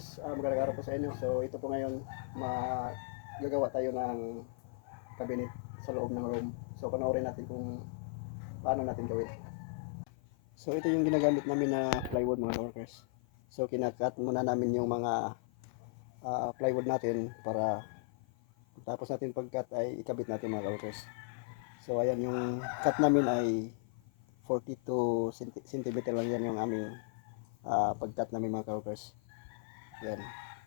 ka-workers, magandang araw po sa inyo. So ito po ngayon, magagawa tayo ng cabinet sa loob ng room. So panoorin natin kung paano natin gawin. So ito yung ginagamit namin na plywood mga ka-workers. So kinakat muna namin yung mga plywood natin para tapos natin pag-cut ay ikabit natin mga ka-workers. So ayan yung cut namin ay 42 cm lang yan yung aming pag-cut namin mga ka-workers. Yan,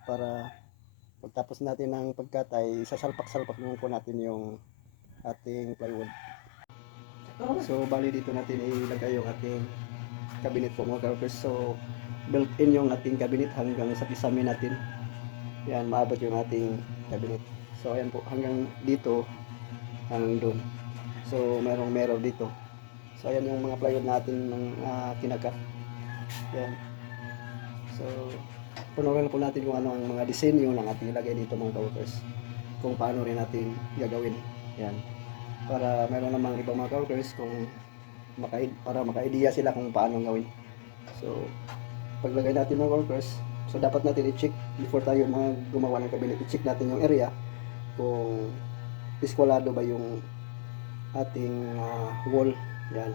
para pagtapos natin ng pag-cut ay sasalpak-salpak naman po natin yung ating plywood. So bali dito natin ilagay yung ating cabinet po mga ka-workers. So built-in yung ating cabinet hanggang sa pisami natin. Yan, maabot yung ating cabinet. So ayan po, hanggang dito, hanggang doon. So merong mirror dito. So ayan yung mga plywood natin ng kinakat. Yan. So punuin po natin kung ano ang mga disenyo ng ating ilagay dito mga ka-workers. Kung paano rin natin gagawin. Yan. Para meron namang ibang mga ka-workers kung para maka-idea sila kung paano gawin. So paglagay natin mga workers, so dapat natin i-check before tayo gumawa ng cabinet. I-check natin yung area kung iskwalado ba yung ating wall. Yan.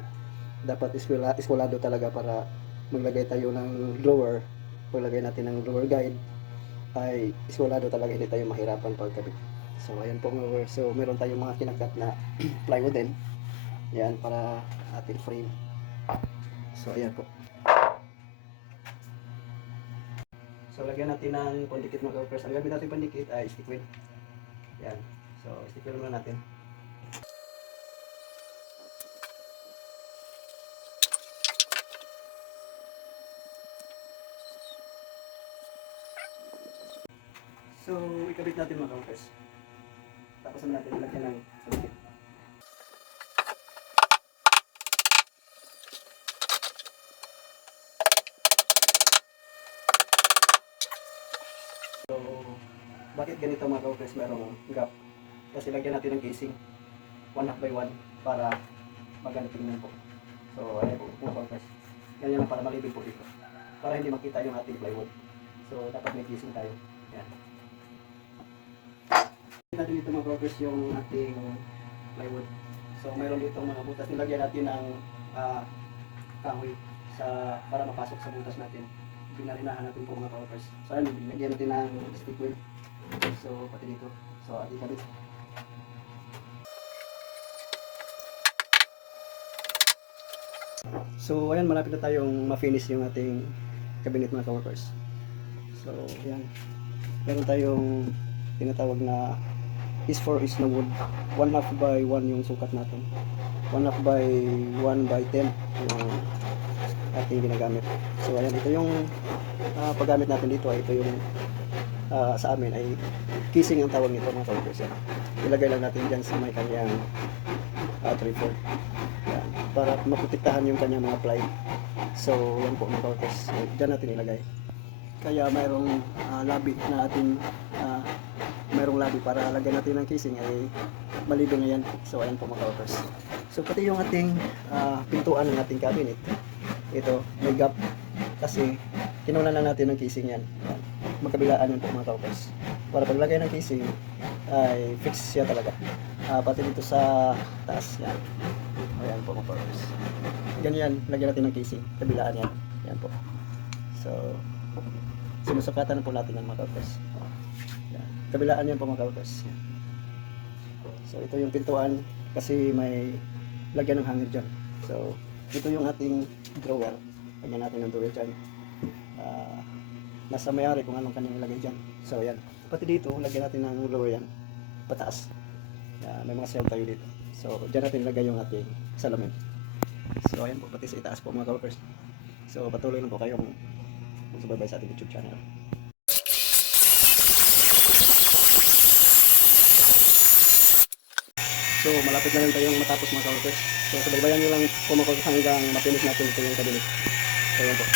Dapat iskwalado talaga para maglagay tayo ng drawer. Paglagay natin ng drawer guide ay iskwalado talaga, hindi tayo mahirapan pagkabit. So ayan po mga workers. So meron tayong mga kinakat na plywood din. Yan para ating frame. So ayan po. So lagyan natin ng pandikit mga workers. Ang gamit natin pandikit ay stick wheel. Yan. So stick wheel muna natin. So ikabit natin mga workers. Tapos natin ilagyan ng pandikit. So, bakit ganito mga ka-workers merong gap? Kasi lagyan natin ng casing 1/2 by 1 para maganda tingnan po. So, ayan po mga ka-workers. Ganyan lang para malibig po dito. Para hindi makita yung ating plywood. So, dapat may casing tayo. Yan. Natin dito mga ka-workers yung ating plywood. So, mayroon dito mga butas. Nilagyan natin ng kahoy para mapasok sa butas natin. Pinarinahan natin po mga ka-workers. So ayan, binigyan natin ng stick wheel. So pati dito. So ating kabit. So ayan, malapit na tayong ma-finish yung ating cabinet mga ka-workers. So ayan, meron tayong tinatawag na is4 is na wood. 1/2 by 1 yung sukat natin. 1/2 by 1 by 10 yung ating ginagamit. So ayan, ito yung paggamit natin dito ay ito yung sa amin ay casing ang tawag nito mga ka-workers. Ilagay lang natin dyan sa may kanyang tripod para maprotektahan yung kanyang mga ply. So yan po mga ka-workers, dyan natin ilagay. Kaya mayroong labi na ating mayroong labi para lagyan natin ng casing ay malibing na yan. So ayan po mga ka-workers. So pati yung ating pintuan ng ating cabinet, ito may gap kasi kinunan na natin ng casing yan. Magkabilaan yan po mga ka-workers. Para paglagay ng casing ay fix siya talaga. Pati dito sa taas yan. Ayan po mga ka-workers. Ganyan, lagyan natin ng casing. Kabilaan yan. Yan po. So sinusukatan po natin yan mga ka-workers. Kabilaan yan po mga ka-workers. So ito yung pintuan kasi may lagyan ng hanger dyan. So ito yung ating drawer. Lagyan natin ng drawer dyan. Nasa may-ari kung anong kanyang ilagay dyan. So ayan. Pati dito, lagyan natin ng drawer yan. Pataas. May mga shelf tayo dito. So dyan natin ilagay yung ating salamin. So ayan po, pati sa itaas po mga ka-workers. So patuloy lang po kayong magsubaybay sa ating YouTube channel. So malapit na lang tayong matapos mga ka-workers. So subaybayan nyo lang po mga ka-workers hanggang mapinish natin ito yung cabinet. So ayan po.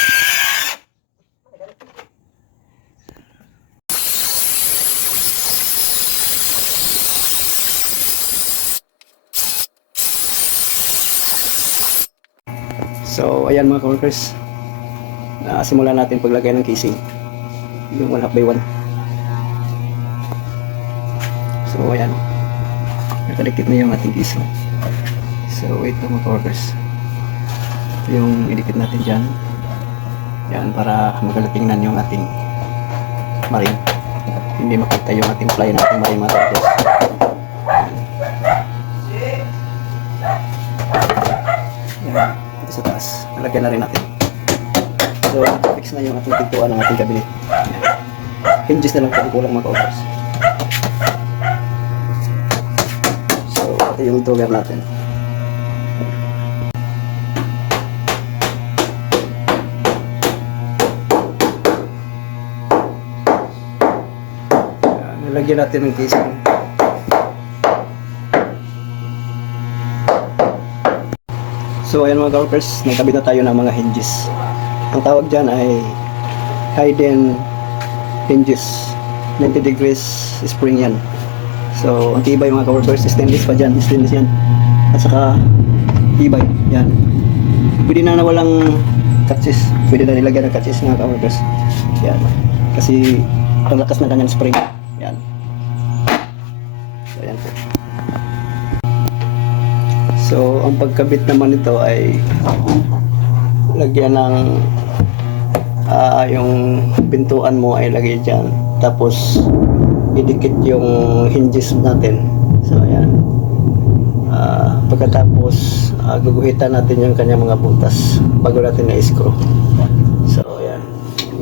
So ayan mga ka-workers, simulan natin paglagay ng casing. yung 1/2 by 1. So ayan, nakadikit na yung ating piso. So wait lang mga ka-workers, ito yung idikit natin dyan. Yan, para maganda tingnan yung ating maring, hindi makita yung ating fly natin maring mga ka-workers. Yan, ito sa taas, nalagyan na rin natin. So fix na yung ating pintuan ng ating cabinet. Hinges na lang po kulang mga ka-workers. So ito yung drawer natin. Nilagyan natin ng casing. So ayan mga ka-workers, nagkabit na tayo ng mga hinges. Ang tawag dyan ay hidden hinges, 90 degrees spring yan. So ang tibay mga ka-workers, stainless pa dyan, stainless yan. At saka tibay yan. Pwede na walang catches, pwede na nilagyan ng catches mga ka-workers. Yan, kasi ang lakas ng kanyang spring. Yan. So ayan po. So ang pagkabit naman nito ay lagyan ng yung pintuan mo ay lagay dyan, tapos idikit yung hinges natin. So ayan, pagkatapos guguhitan natin yung kanyang mga butas bago natin na-screw. So ayan,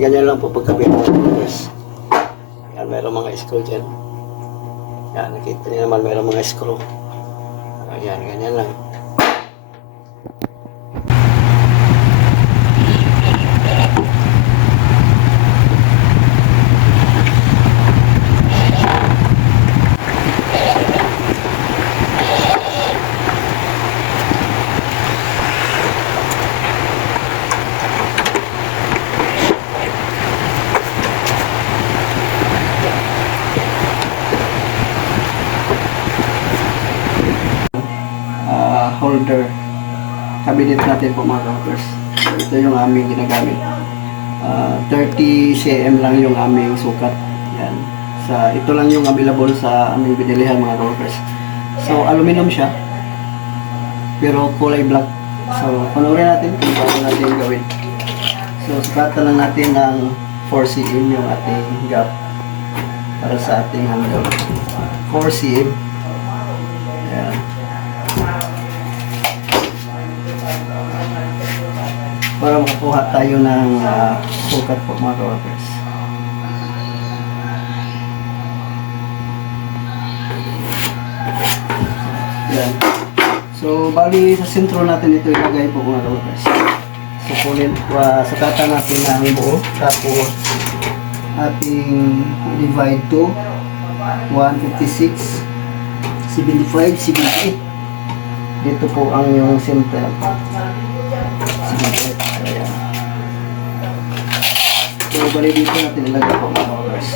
ganyan lang po pagkabit ng hinges. Yan, mayroong mga screw dyan. Yan, nakita niyo naman mayroong mga screw. Ayan, ganyan lang. Holder cabinet natin po mga ka-workers. So, ito yung aming ginagamit. 30 cm lang yung aming sukat. Yan. Ito lang yung available sa aming binilihan mga ka-workers. So aluminum siya, pero kulay black. So panoorin natin kung paano natin gawin. So sukatan lang natin ng 4 cm yung ating gap para sa ating handle. 4 cm. Yan. Para makakuha tayo ng sukat po mga ka-workers. Yan. So bali sa sentro natin ito ilagay po mga ka-workers. So sukatan natin ng buo, tapos ating divide to 156, 75, 78. Dito po ang yung center. 78. Ayan. So bali dito natin ilagay po mga ka-workers.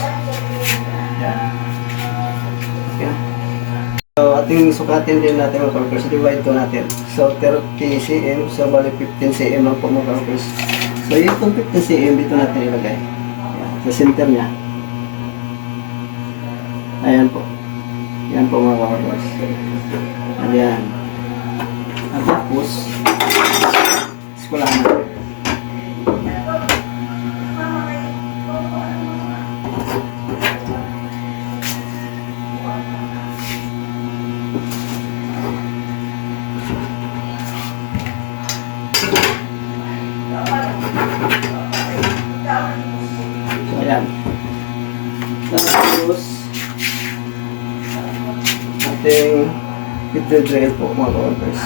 Ayan. Okay. So ating sukatin din natin mga ka-workers. Divide to natin. So 30 cm. So bali 15 cm lang po mga ka-workers. So yung 15 cm dito natin ilagay. Ayan. Sa center niya. Ayan po. Ayan po mga ka-workers. Ayan. At tapos iskulahan natin. So ayan. Tapos ating i-drill po mga ka-workers.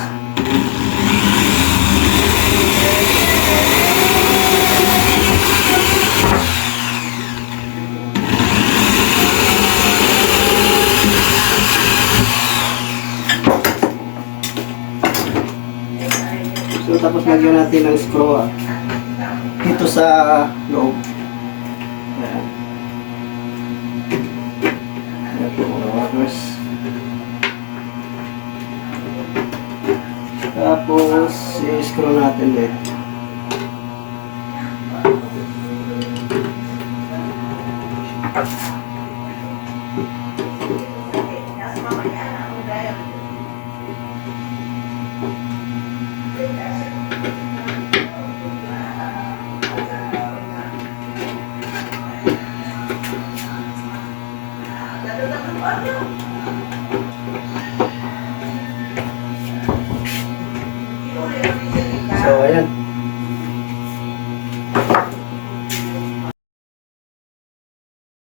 So tapos lagyan natin ng screw dito sa loob. Ayan. Ayan po mga workers. Tapos i-screw natin din.